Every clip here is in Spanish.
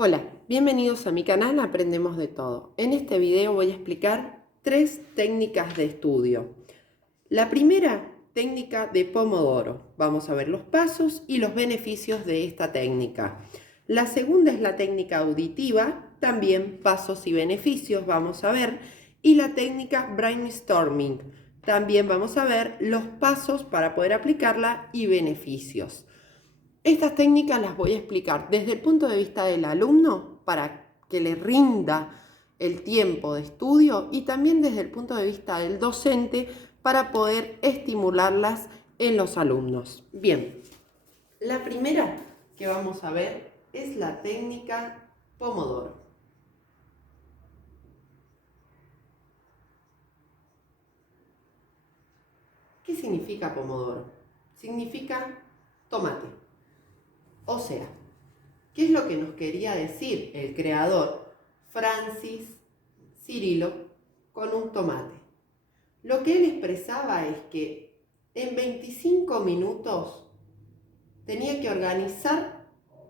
Hola, bienvenidos a mi canal Aprendemos de Todo. En este video voy a explicar 3 técnicas de estudio. La primera, técnica de Pomodoro. Vamos a ver los pasos y los beneficios de esta técnica. La segunda es la técnica auditiva, también pasos y beneficios vamos a ver. Y la técnica brainstorming, también vamos a ver los pasos para poder aplicarla y beneficios. Estas técnicas las voy a explicar desde el punto de vista del alumno para que le rinda el tiempo de estudio y también desde el punto de vista del docente para poder estimularlas en los alumnos. Bien, la primera que vamos a ver es la técnica Pomodoro. ¿Qué significa Pomodoro? Significa tomate. O sea, ¿qué es lo que nos quería decir el creador Francis Cirilo con un tomate? Lo que él expresaba es que en 25 minutos tenía que organizar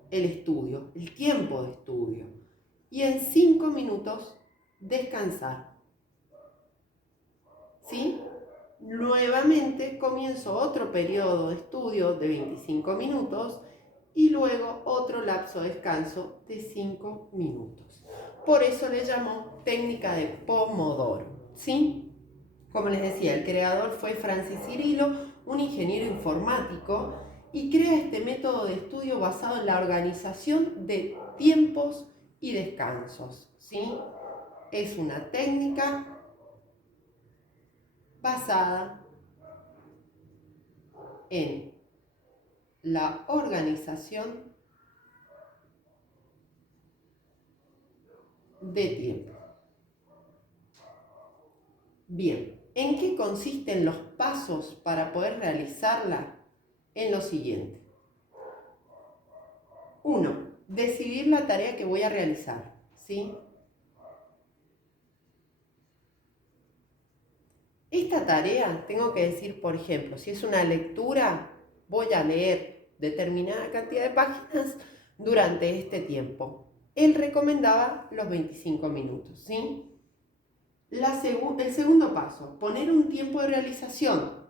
el estudio, el tiempo de estudio, y en 5 minutos descansar. ¿Sí? Nuevamente comienzo otro periodo de estudio de 25 minutos y luego otro lapso de descanso de 5 minutos. Por eso le llamó técnica de Pomodoro, ¿sí? Como les decía, el creador fue Francis Cirilo, un ingeniero informático, y crea este método de estudio basado en la organización de tiempos y descansos, ¿sí? Es una técnica basada en la organización de tiempo. Bien, ¿en qué consisten los pasos para poder realizarla? En lo siguiente. 1. Decidir la tarea que voy a realizar, ¿sí? Esta tarea, tengo que decir, por ejemplo, si es una lectura, voy a leer determinada cantidad de páginas durante este tiempo. Él recomendaba los 25 minutos, ¿sí? El segundo paso, poner un tiempo de realización.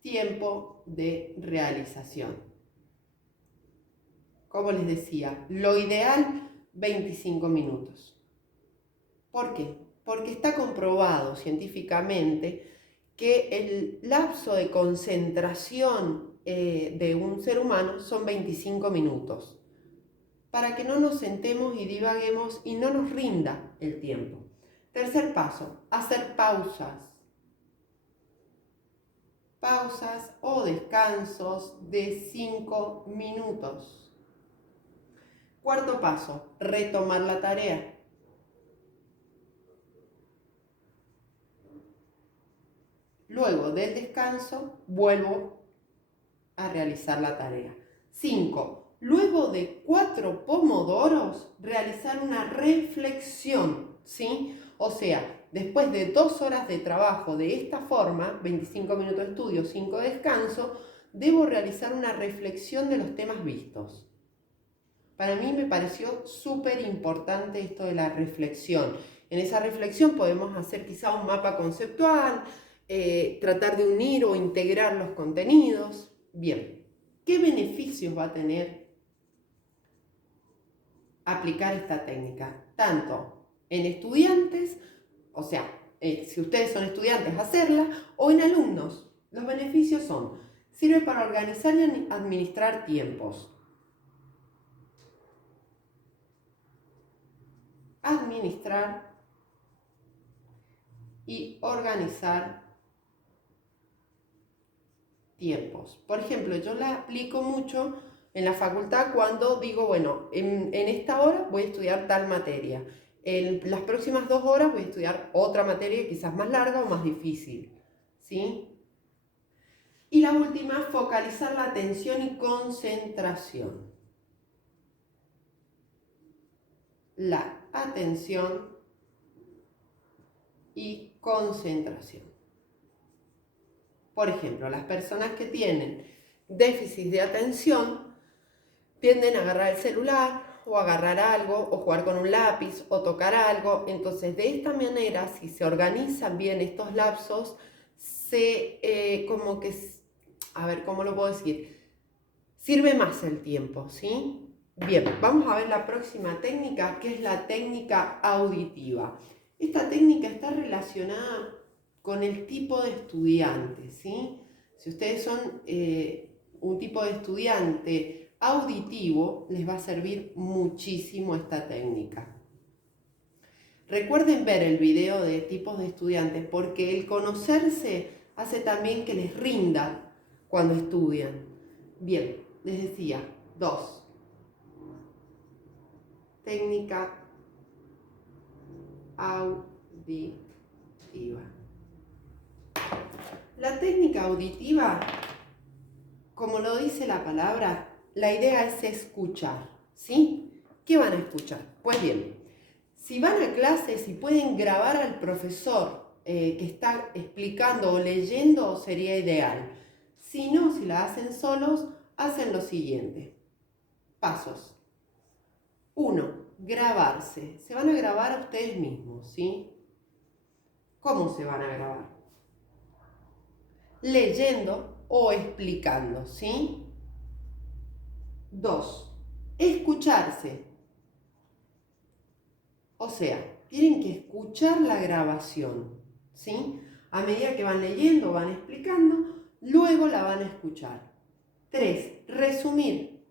Tiempo de realización. Como les decía, lo ideal, 25 minutos. ¿Por qué? Porque está comprobado científicamente que el lapso de concentración de un ser humano son 25 minutos, para que no nos sentemos y divaguemos y no nos rinda el tiempo. Tercer paso, hacer pausas. Pausas o descansos de 5 minutos. Cuarto paso, retomar la tarea. Luego del descanso, vuelvo a realizar la tarea. 5. Luego de 4 pomodoros, realizar una reflexión, ¿sí? O sea, después de 2 horas de trabajo de esta forma, 25 minutos de estudio, 5 de descanso, debo realizar una reflexión de los temas vistos. Para mí me pareció súper importante esto de la reflexión. En esa reflexión podemos hacer quizá un mapa conceptual, tratar de unir o integrar los contenidos. Bien, ¿qué beneficios va a tener aplicar esta técnica? Tanto en estudiantes, o sea, si ustedes son estudiantes, hacerla, o en alumnos. Los beneficios son, sirve para organizar y administrar tiempos. Administrar y organizar tiempos. Por ejemplo, yo la aplico mucho en la facultad cuando digo, bueno, en esta hora voy a estudiar tal materia. En las próximas 2 horas voy a estudiar otra materia quizás más larga o más difícil, ¿sí? Y la última, focalizar la atención y concentración. La atención y concentración. Por ejemplo, las personas que tienen déficit de atención tienden a agarrar el celular o agarrar algo o jugar con un lápiz o tocar algo. Entonces, de esta manera, si se organizan bien estos lapsos, como que, a ver, ¿cómo lo puedo decir? Sirve más el tiempo, ¿sí? Bien, vamos a ver la próxima técnica, que es la técnica auditiva. Esta técnica está relacionada con el tipo de estudiante, ¿sí? Si ustedes son un tipo de estudiante auditivo, les va a servir muchísimo esta técnica. Recuerden ver el video de tipos de estudiantes, porque el conocerse hace también que les rinda cuando estudian. Bien, les decía, 2. Técnica auditiva. La técnica auditiva, como lo dice la palabra, la idea es escuchar, ¿sí? ¿Qué van a escuchar? Pues bien, si van a clases y pueden grabar al profesor que está explicando o leyendo, sería ideal. Si no, si la hacen solos, hacen lo siguiente. Pasos. 1. Grabarse. Se van a grabar a ustedes mismos, ¿sí? ¿Cómo se van a grabar? Leyendo o explicando, ¿sí? 2. Escucharse. O sea, tienen que escuchar la grabación, ¿sí? A medida que van leyendo, van explicando, luego la van a escuchar. 3. Resumir.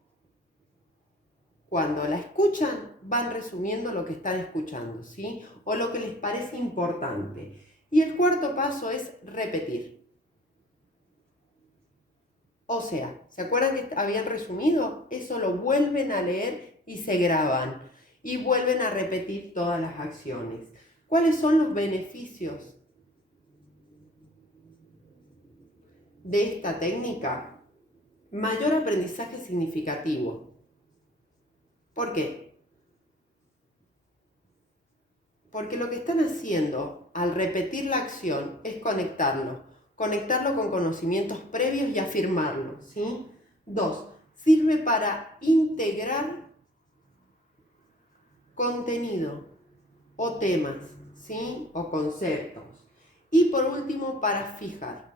Cuando la escuchan, van resumiendo lo que están escuchando, ¿sí? O lo que les parece importante. Y el cuarto paso es repetir. O sea, ¿se acuerdan que habían resumido? Eso lo vuelven a leer y se graban. Y vuelven a repetir todas las acciones. ¿Cuáles son los beneficios de esta técnica? Mayor aprendizaje significativo. ¿Por qué? Porque lo que están haciendo al repetir la acción es conectarlo con conocimientos previos y afirmarlo, ¿sí? 2. Sirve para integrar contenido o temas, ¿sí? O conceptos. Y por último, para fijar.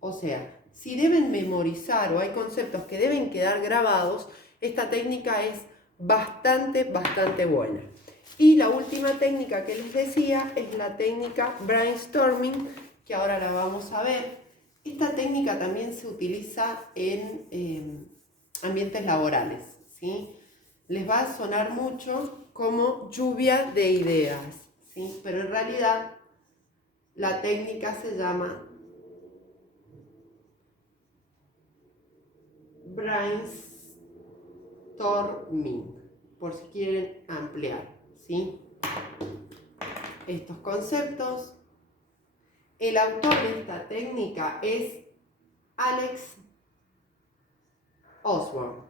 O sea, si deben memorizar o hay conceptos que deben quedar grabados, esta técnica es bastante buena. Y la última técnica que les decía es la técnica brainstorming, que ahora la vamos a ver. Esta técnica también se utiliza en ambientes laborales, ¿sí? Les va a sonar mucho como lluvia de ideas, ¿sí? Pero en realidad la técnica se llama brainstorming, por si quieren ampliar, ¿sí? Estos conceptos. El autor de esta técnica es Alex Osborne.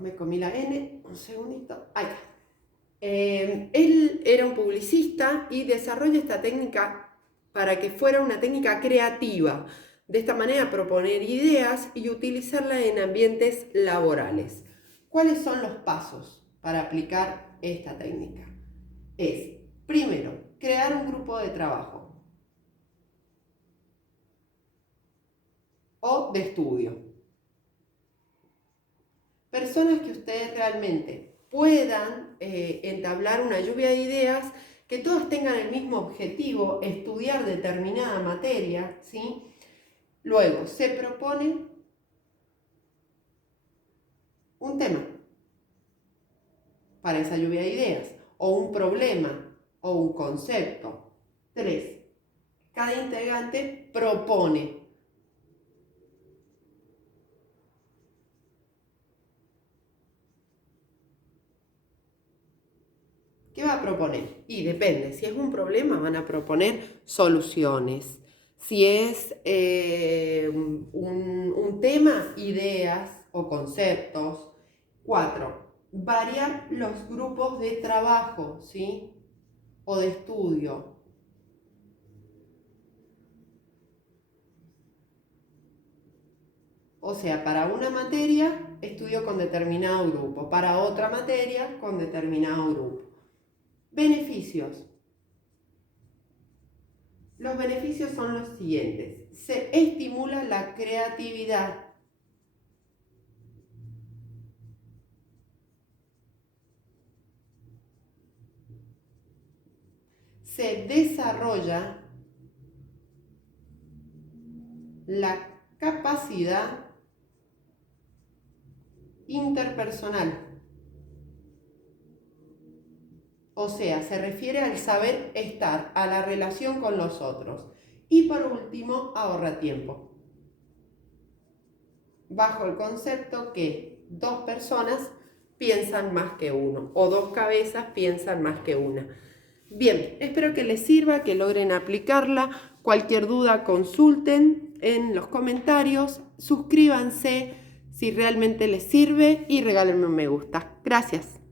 Me comí la N, un segundito, ahí está. Él era un publicista y desarrolla esta técnica para que fuera una técnica creativa. De esta manera proponer ideas y utilizarla en ambientes laborales. ¿Cuáles son los pasos para aplicar esta técnica? Es, primero, crear un grupo de trabajo o de estudio. Personas que ustedes realmente puedan entablar una lluvia de ideas, que todas tengan el mismo objetivo, estudiar determinada materia, ¿sí? Luego, se propone un tema para esa lluvia de ideas, o un problema, o un concepto. 3. Cada integrante propone. ¿Qué va a proponer? Y depende, si es un problema van a proponer soluciones. Si es un tema, ideas o conceptos. 4. Variar los grupos de trabajo, ¿sí? O de estudio. O O sea, para una materia estudio con determinado grupo, para otra materia con determinado grupo. Beneficios. Los beneficios son los siguientes. Se estimula la creatividad. Se desarrolla la capacidad interpersonal. O sea, se refiere al saber estar, a la relación con los otros. Y por último, ahorra tiempo. Bajo el concepto que dos personas piensan más que uno, o dos cabezas piensan más que una. Bien, espero que les sirva, que logren aplicarla. Cualquier duda, consulten en los comentarios. Suscríbanse si realmente les sirve y regálenme un me gusta. Gracias.